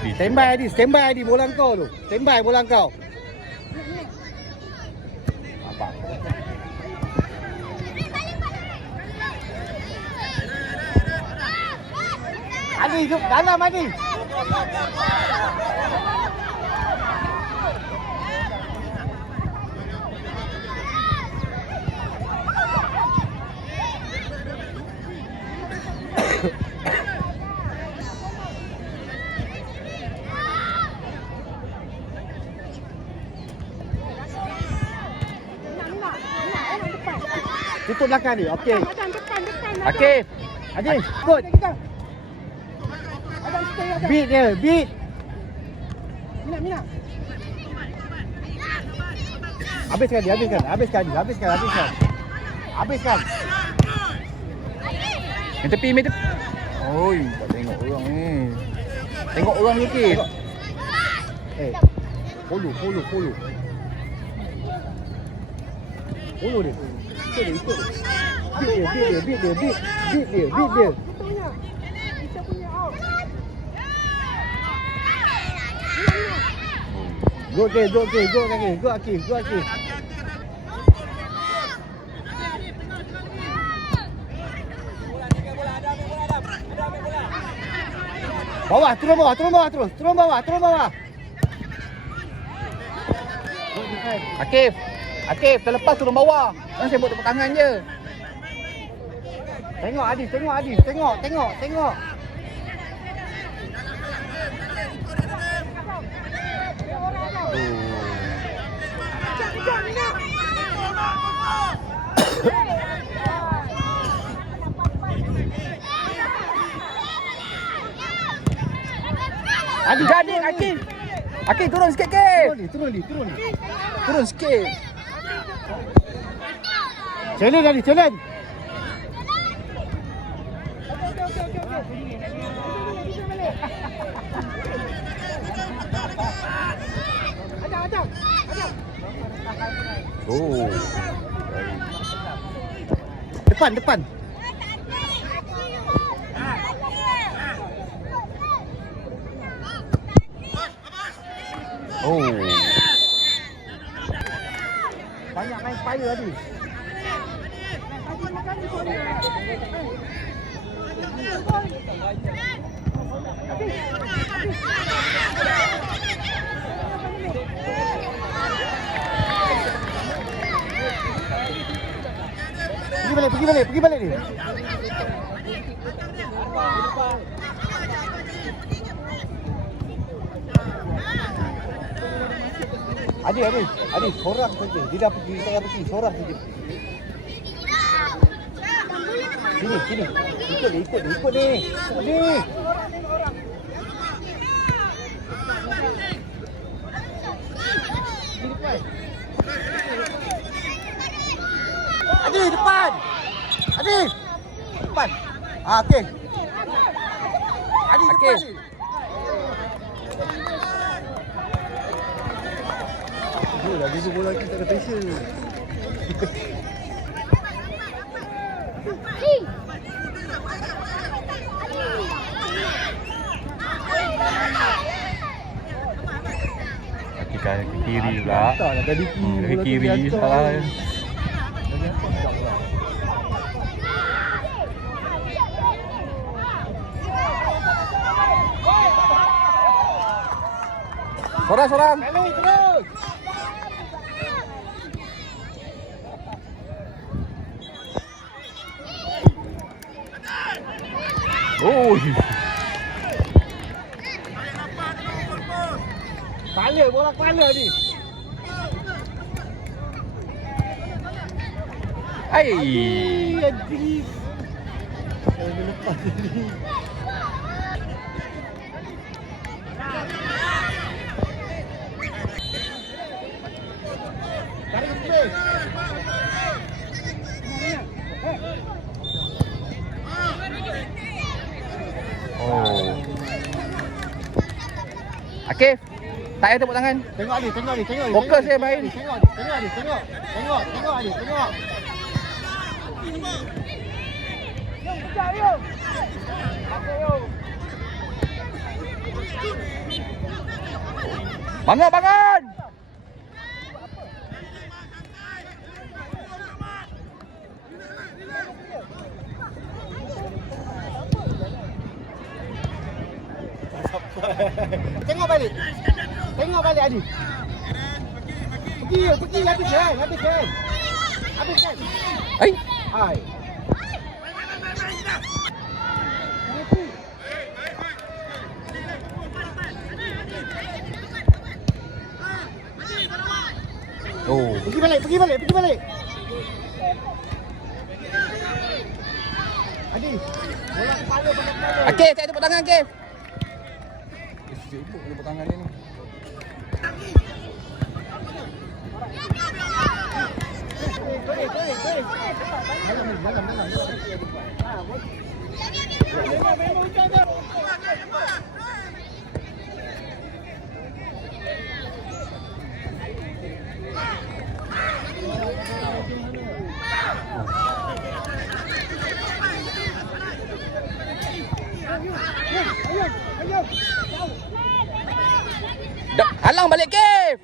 tepi. Stand by Adi, bola kau tu. Stand by bola kau. Apa? Adi, jom dalam Adi. Tutup belakang dia. Okey. Depan. Okey. Adi, ikut. Beat dia, beat. Mina. Habiskan. Main tepi. Oi, tak tengok orang ni. Tengok orang ni sikit. Follow. Follow dia. Ikut dia. Beat dia. Kita punya out. Go Akif. Bawah, turun bawah. Akif, terlepas turun bawah. Jangan sibuk tepuk tangan je. Tengok Adi. Tengok. Adi, jadi Akif. Akif turun sikit ke? Turun ni. Turun sikit. Challenge. Ada. Oh. Depan. Oh. Banyak main fire tadi. Pergi balik ni. Adi, seorang saja. Dia dah pergi, saya pergi, seorang saja. Sini. Ikut ni. Adi, depan. Okey. Adi, depan ni. Dah dulu bola kita tak ada passion. Kaki kiri pula. Tadi Kaki kiri salah. Sorang. Terus. Oh. Bola kepala ni. Hai. Anjing. Saya lepas ni. Tarik space. Oh. Akif, tak payah tepuk tangan. Tengok Ali. Fokus dia main. Tengok Ali. Jom, kejar, yuk. Apa, yuk? Bangun, bangun. Tengok balik. Tengok balik Adi. Pergi habiskan. Habiskan. Ai. Hai. Oh. Pergi balik. Adi. Bola kepala. Akif, saya tepuk tangan Akif. Sibuk tepuk tangan ni. Halang balik Kev.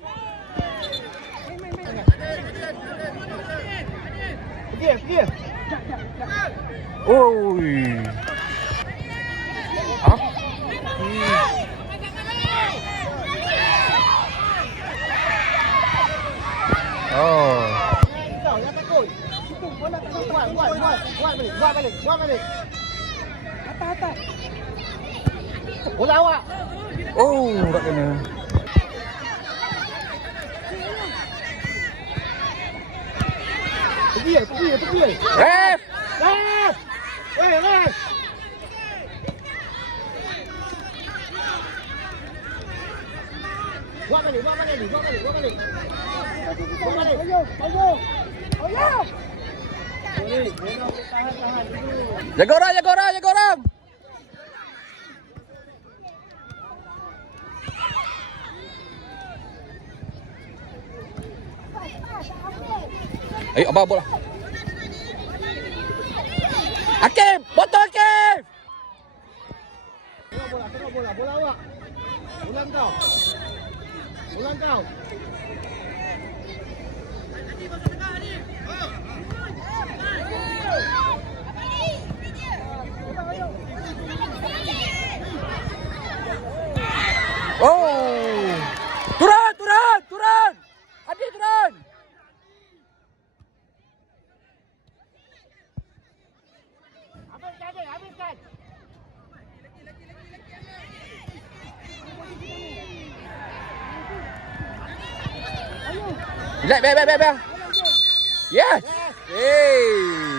Pergi. Oi. Ha? Oh. Kau yang takut. Itu bola tak kuat balik. Atas. Bola awak. Oh, tak kena. Pergi. Ref. Ref. Buat balik. Ayo. Jaga orang. Ayo, abang bola. Akif, botol Akif. Tengok bola. Bola awak. Bola kau. Oh. Turun. Adi turun. Habiskan. Relax, biar. Yes. Hey.